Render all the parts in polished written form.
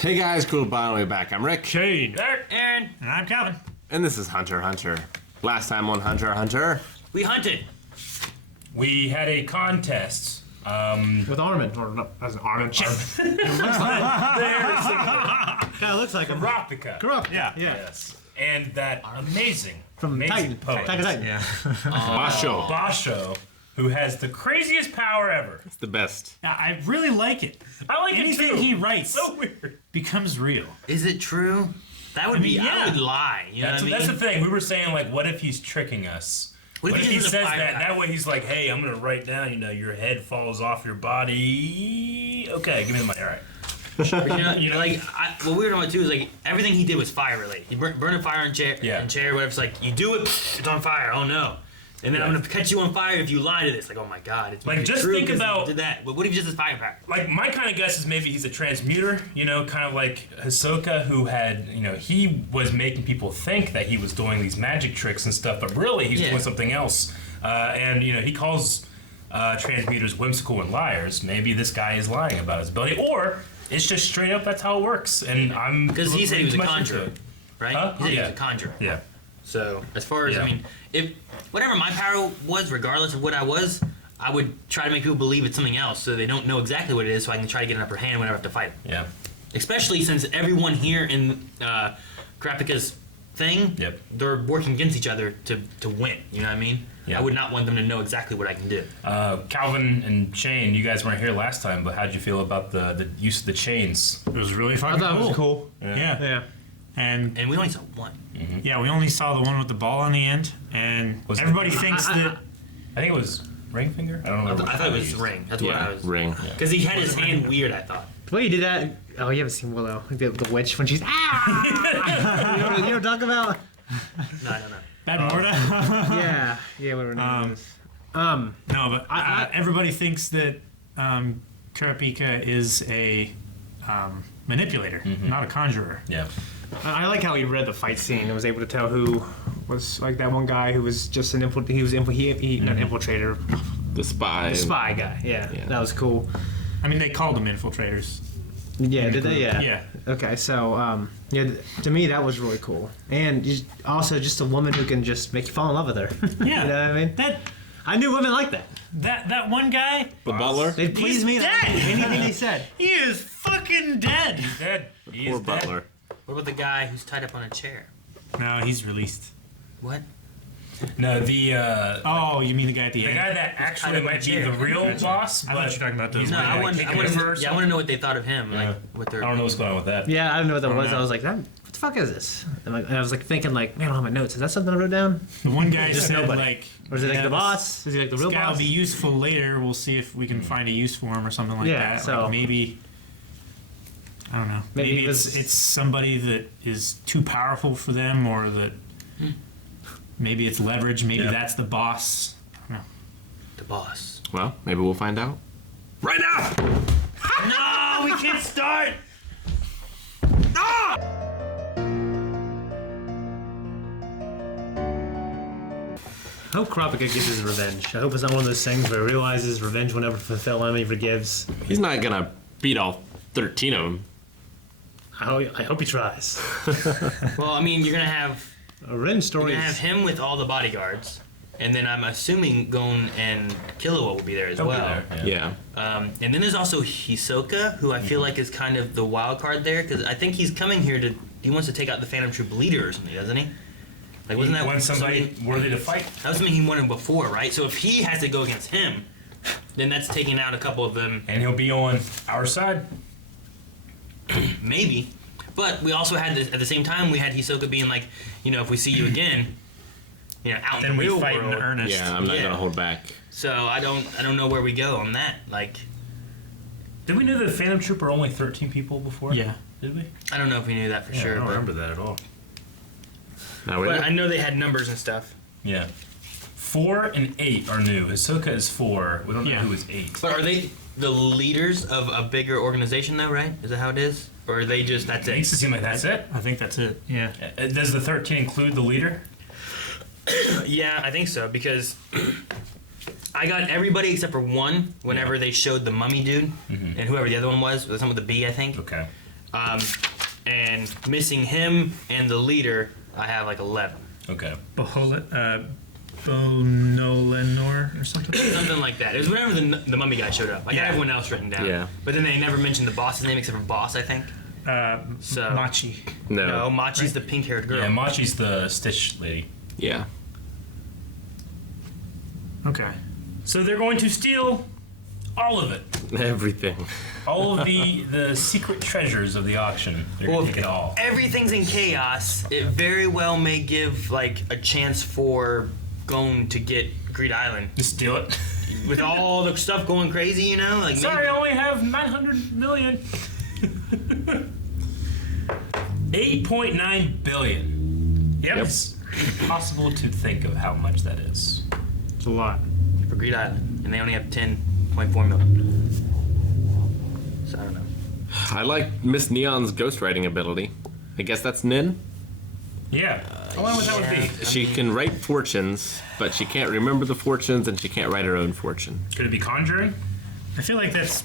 Hey guys, cool to be back. I'm Rick. Shane. Aaron. And I'm Calvin. And this is Hunter x Hunter. Last time on Hunter x Hunter, We hunted. We had a contest. With Armin, or not, as an Armin. That looks like a Roptica. corrupt. Yeah. Yes. And that amazing Titan. poet. Titan. Yeah. Basho. Basho, who has the craziest power ever. It's the best. I really like it. I like Anything it too. he writes So weird. becomes real. Is it true? That would be. yeah. I would lie. You know what I mean? That's the thing. We were saying, like, what if he's tricking us? What if he uses a says fire that? pack? That way he's like, hey, I'm going to write down, your head falls off your body. Okay, give me the money. All right. What we were talking about too is like everything he did was fire related. He burned a fire in chair, whatever. It's like you do it, it's on fire. Oh no! And then I'm gonna catch you on fire if you lie to this. Like, oh my god, it's Like, just true think 'cause he about- did that. But what if he just his fire pack? Like, my kind of guess is maybe he's a transmuter, kind of like Hisoka, who had, he was making people think that he was doing these magic tricks and stuff, but really he's doing something else. And he calls transmuters whimsical and liars. Maybe this guy is lying about his ability, or it's just straight up that's how it works. And I'm Because he said he was a much into conjurer, it. right? Huh? He said he Yeah. was a conjurer. Yeah. So as far as Yeah. if whatever my power was, regardless of what I was, I would try to make people believe it's something else, so they don't know exactly what it is, so I can try to get an upper hand whenever I have to fight. Yeah. Especially since everyone here in Krapika's thing, they're working against each other to win. You know what I mean? Yeah. I would not want them to know exactly what I can do. Calvin and Shane, you guys weren't here last time, but how'd you feel about the use of the chains? It was really fucking thought it cool. was cool. Yeah. And And we only saw one. yeah, we only saw the one with the ball on the end, and Was it- everybody thinks that. I think it was ring finger? I don't know. I thought it was ring. That's what I was. Ring. Because he had his hand weird, I thought. The way he did that. Oh, you haven't seen Willow, like the witch when she's you know what I'm talking about? No. Bad Morta. Yeah, whatever her name is. No, but everybody thinks that Kurapika is a manipulator, not a conjurer. Yeah. I like how he read the fight scene and was able to tell who was like that one guy who was just an not infiltrator, The spy. the spy guy. Yeah, that was cool. I mean, they called them infiltrators. Yeah, did they? Yeah. Yeah. Okay, so to me that was really cool, and also just a woman who can just make you fall in love with her. Yeah. You know what I mean? I knew women like that. That one guy. The butler. They'd please me. dead. Anything he said. He is fucking dead. He's dead. He Poor is dead. butler. What about the guy who's tied up on a chair? No, he's released. What? No, the Oh, you mean the guy at the the end? guy that actually up in might a be chair. the real boss, I but thought you were talking about the. he's No, not I like want taking over or to know what they thought of him. Like what their. I don't know what's going on with that. Yeah, I don't know what that was. know. I was like, what the fuck is this? And I was like thinking, like, man, I don't have my notes. Is that something I wrote down? The one guy Just said nobody. like. Or is it like yeah, the boss? Is he like the This real guy will boss? be useful later. We'll see if we can find a use for him or something like Yeah, that. so- Like maybe. I don't know. Maybe Maybe it was- it's somebody that is too powerful for them, or that. Maybe it's leverage. Maybe that's the boss. The boss. Well, maybe we'll find out. Right now! No, we can't start. I hope Kurapika gets his revenge. I hope it's not one of those things where he realizes revenge will never fulfill him. He forgives. He's not gonna beat all 13 of them. I hope he tries. Well, I mean, you're gonna have Revenge stories. him with all the bodyguards, and then I'm assuming Gon and Killua will be there as well. Yeah. And then there's also Hisoka, who I feel like is kind of the wild card there, because I think he's coming here to. He wants to take out the Phantom Troop leader or something, doesn't he? Like, wasn't that when somebody worthy to fight? That was something he wanted before, right? So if he has to go against him, then that's taking out a couple of them, And he'll be on our side. maybe. But we also had this at the same time. We had Hisoka being like, if we see you again, out Then in the we real fight world. in earnest. Yeah, I'm not Yeah. gonna hold back. So I don't know where we go on that. Like, Did we know that the Phantom Troop are only 13 people before? Yeah. Did we? I don't know if we knew that for Yeah, sure. I don't but, remember that at all. Now, but I know they had numbers and stuff. Yeah. 4 and 8 are new. Hisoka is 4. We don't know Yeah. who is 8. But are they the leaders of a bigger organization, though? Right? Is that how it is? Or are they just that's It makes it it? seem like that's it. I think that's it. Yeah. Does the 13 include the leader? Yeah, I think so because I got everybody except for one whenever they showed the mummy dude and whoever the other one was, the one with the B, I think. Okay. And missing him and the leader, I have like 11. Okay. Bonolenor or something. Something like that. It was whenever the mummy guy showed up. I got everyone else written down. Yeah. But then they never mentioned the boss's name except for Boss, I think. So Machi. No, Machi's the pink-haired girl. Yeah, Machi's the Stitch lady. Yeah. Okay. So they're going to steal all of it. Everything. All of the secret treasures of the auction. They're going to take it all. Everything's in chaos. It very well may give like a chance for Gon to get Greed Island Just steal it. with all the stuff going crazy. You know, like Sorry, I only have 900 million. 8.9 billion. Yep. It's impossible to think of how much that is. It's a lot. for Greed Island, and they only have 10.4 million. So I don't know. I like Miss Neon's ghostwriting ability. I guess that's Nin. Yeah. How long would that would be? She can write fortunes, but she can't remember the fortunes, and she can't write her own fortune. Could it be conjuring? I feel like that's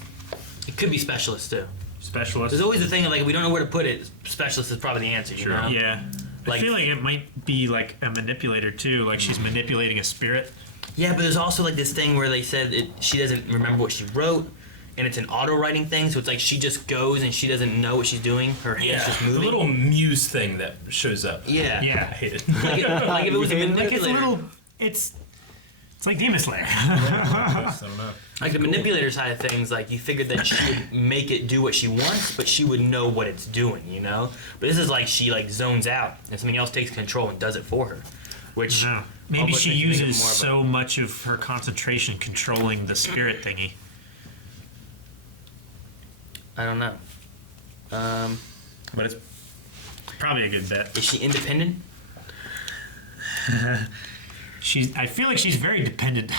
It could be specialist too. Specialist? There's always the thing of like if we don't know where to put it, specialist is probably the answer. You know? yeah. I Like- feel like it might be like a manipulator too, like she's manipulating a spirit. Yeah, but there's also like this thing where they said she doesn't remember what she wrote, and it's an auto writing thing. So it's like she just goes and she doesn't know what she's doing. Her hands Yeah, just the moving. little muse thing that shows up. Yeah. Yeah. I hate it. Like if it was a Like manipulator. it's a little, it's like Demon Slayer. I don't know. Like the manipulator side of things, like you figured that she would make it do what she wants, but she would know what it's doing, you know? But this is like she like zones out and something else takes control and does it for her. Which No. Maybe almost she makes me think of uses more of a- so much of her concentration controlling the spirit thingy. I don't know. But it's probably a good bet. Is she independent? I feel like she's very dependent. I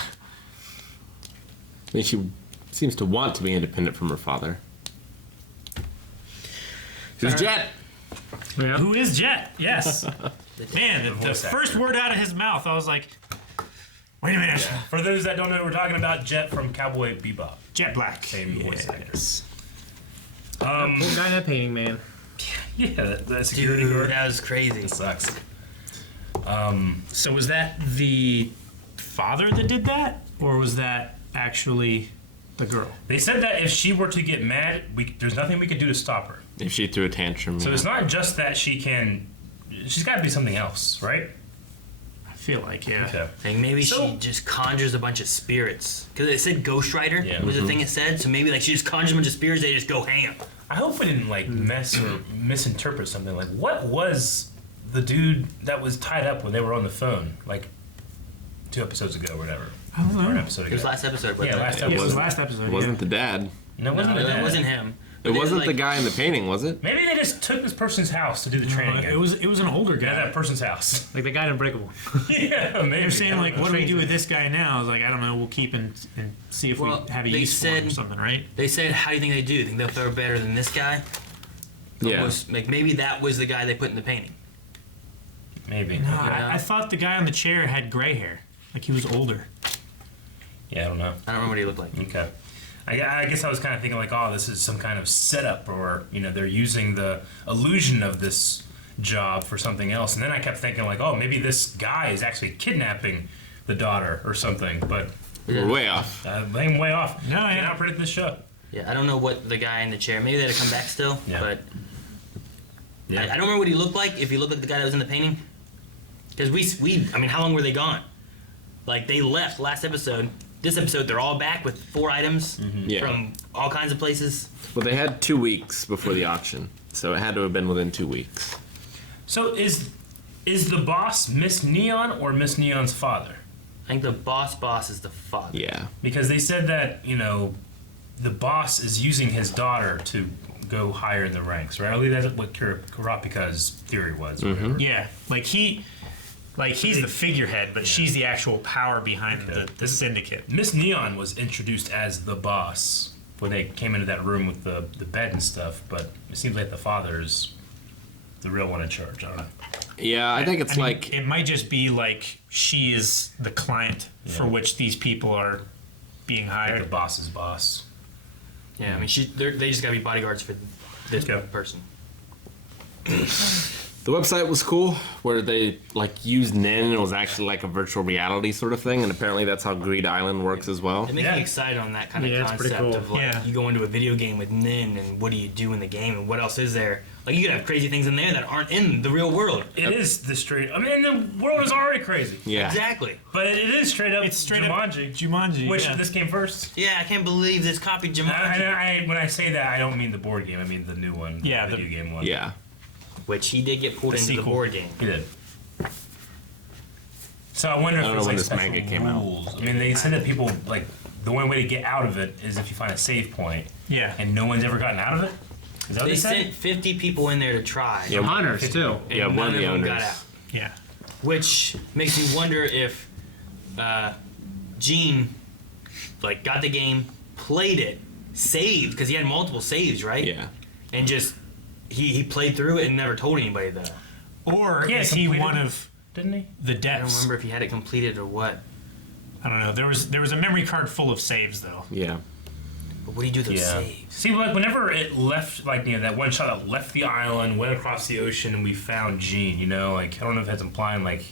mean, she seems to want to be independent from her father. Who's Jet? Yeah. Who is Jet? Yes. Man, the voice actor. first word out of his mouth, I was like, wait a minute. For those that don't know, we're talking about Jet from Cowboy Bebop. Jet Black. Same voice actor. Yes. Poor guy in that painting, man. Yeah, that security Dude, guard. that was crazy. It sucks. So was that the father that did that? Or was that actually the girl? They said that if she were to get mad, there's nothing we could do to stop her. If she threw a tantrum. So yeah. it's not just that she's got to be something else, right? I feel like, yeah. Okay. Like maybe So- she just conjures a bunch of spirits. Because it said Ghost Rider Yeah. was the thing it said. So maybe like she just conjures a bunch of spirits, they just go ham. I hope we didn't like mess or misinterpret something. Like, what was the dude that was tied up when they were on the phone, like 2 episodes ago or whatever? I don't Or an know. episode It ago. was last episode. Yeah, last Yeah, it was episode. last episode. It wasn't the dad. No, it wasn't No, the it dad. wasn't him. It wasn't like, the guy in the painting, was it? Maybe they just took this person's house to do the training. It was an older guy. at that person's house. Like the guy in Unbreakable. Yeah, maybe. They're saying I don't like, know. what do we do with this guy now? I was like, I don't know. We'll keep and see if Well, we have a they use for him or said- something, right? They said, how do you think they do? Think they'll fare better than this guy? Yeah. Like maybe that was the guy they put in the painting. Maybe. No, Yeah. I thought the guy on the chair had gray hair, like he was older. Yeah, I don't know. I don't remember what he looked like. Okay. I guess I was kind of thinking like, oh, this is some kind of setup, or they're using the illusion of this job for something else. And then I kept thinking like, oh, maybe this guy is actually kidnapping the daughter or something. But We're way off. I'm way off. No, yeah. Cannot predict this show. Yeah, I don't know what the guy in the chair. Maybe they had to come back still. Yeah. But Yeah. I don't remember what he looked like. If he looked like the guy that was in the painting. Because I mean, how long were they gone? Like they left last episode. This episode, they're all back with 4 items Yeah. from all kinds of places. Well, they had 2 weeks before the auction, so it had to have been within 2 weeks. So is the boss Miss Neon or Miss Neon's father? I think the boss is the father. Yeah. Because they said that the boss is using his daughter to go higher in the ranks, right? At least that's what Kurapika's theory was. or whatever. Yeah, he's the figurehead, but she's the actual power behind the syndicate. Miss Neon was introduced as the boss when they came into that room with the bed and stuff, but it seems like the father's the real one in charge. I don't know. Yeah, I think it's mean, like it might just be like she is the client for Yeah. which these people are being Like hired. the boss's boss. Yeah, I mean, they just gotta be bodyguards for this Okay. person. The website was cool, where they like used Nin and it was actually like a virtual reality sort of thing, and apparently that's how Greed Island works as well. It makes Yeah. me excited on that kind of Yeah, it's pretty concept cool. of like Yeah. you go into a video game with Nin and what do you do in the game and what else is there? Like you could have crazy things in there that aren't in the real world. It is the straight. I mean, the world is already crazy. Yeah. Exactly. But it is straight up. It's straight Jumanji. up Jumanji. Which yeah. this came first. Yeah, I can't believe this copied Jumanji. When I say that, I don't mean the board game. I mean the new one. Yeah, the the- video game one. Yeah. Which he did get pulled The into the sequel. board game. He did. So I wonder if I don't there's know when like this special manga came out. rules. I mean, they said that people like the only way to get out of it is if you find a save point, Yeah. and no one's ever gotten out of it. Is that what They they said? sent 50 people in there to try. Yeah. Hunters too. and Yeah, one none of the them got owners. out. Yeah. Which makes me wonder if Gene like got the game, played it, saved because he had multiple saves, right? Yeah. And just he played through it and never told anybody though. Or Yeah, is he completed one it. of Didn't he? the I don't depths? remember if he had it completed or what. I don't know. There was a memory card full of saves though. Yeah. But what do you do with those Yeah. saves? See, like whenever it left, like that one shot that left the island, went across the ocean, and we found Gene. Like I don't know if that's implying like,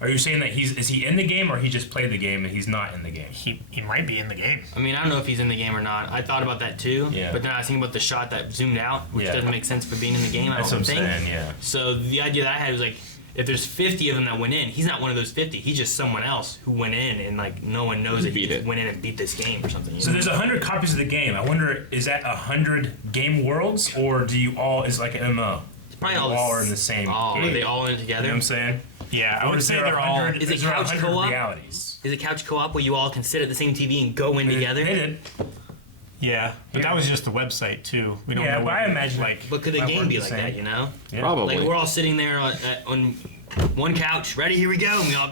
are you saying that is he in the game or he just played the game and he's not in the game? He might be in the game. I mean, I don't know if he's in the game or not. I thought about that too. Yeah. But then I was thinking about the shot that zoomed out, which Yeah. doesn't make sense for being in the game. I That's don't what I'm think. saying. Yeah. So the idea that I had was like, if there's 50 of them that went in, he's not one of those 50. He's just someone else who went in, and like no one knows that he Beat just it. went in and beat this game or something. You So know? there's 100 copies of the game. I wonder, is that 100 game worlds, or do you all is it like an MMO? Probably You all are in the same. Oh, game. are they all in You know together? what I'm saying? Yeah, I Or would is say there they're all. 100 Is it there couch 100 co-op? realities? Is it couch co-op where you all can sit at the same TV and go in together? They did. Yeah, but Yeah. that was just the website too. We don't Yeah, know but what I it- imagine like. But could the Might game work be the like same. that? You know, Yeah. Probably. like we're all sitting there on one couch, ready? Here we go. And we all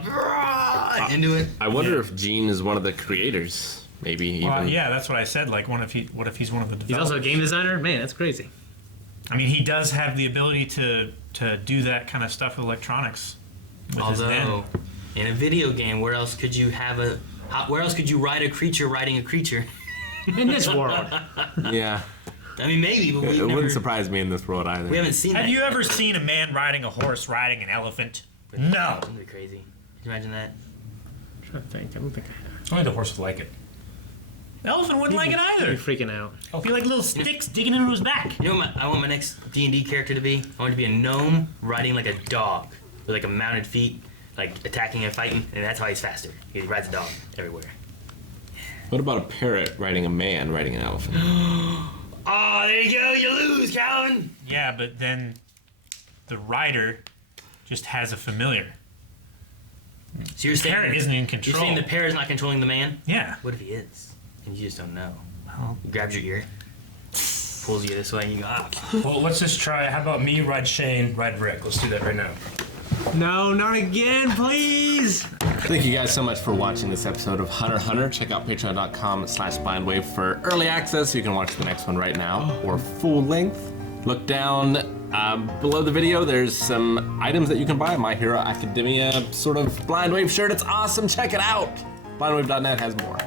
into it. I wonder if Gene is one of the creators. Maybe even. Well, yeah, that's what I said. Like, what if he's one of the developers? He's also a game designer. Man, that's crazy. I mean, he does have the ability to do that kind of stuff with electronics. With his pen. Although, in a video game, where else could you where else could you ride a creature riding a creature? In this world, Yeah. I mean, maybe, but It wouldn't surprise me in this world either. we haven't seen Have that. you ever seen a man riding a horse riding an elephant? No. That'd be crazy. Can you imagine that? I'm trying to think. I don't think I have. Only the horse would like it. The elephant wouldn't like it I'd either. be freaking out. It'd be like little sticks digging into his back. You know what I want my next D&D character to be? I want it to be a gnome riding like a dog with like a mounted feet, like attacking and fighting, and that's how he's faster. He rides a dog everywhere. What about a parrot riding a man riding an elephant? Oh, there you go. You lose, Calvin. Yeah, but then the rider just has a familiar. So you're saying Parrot isn't in You're control. saying the parrot is not controlling the man? Yeah. What if he is? And you just don't know. Well, He grabs your ear, pulls you this way, and you go, ah. Well, let's just try. How about me ride Shane, ride Rick? Let's do that right now. No, not again, please. Thank you guys so much for watching this episode of Hunter x Hunter. Check out patreon.com/blindwave for early access. You can watch the next one right now or full length. Look down below the video. There's some items that you can buy. My Hero Academia sort of Blind Wave shirt. It's awesome. Check it out. Blindwave.net has more.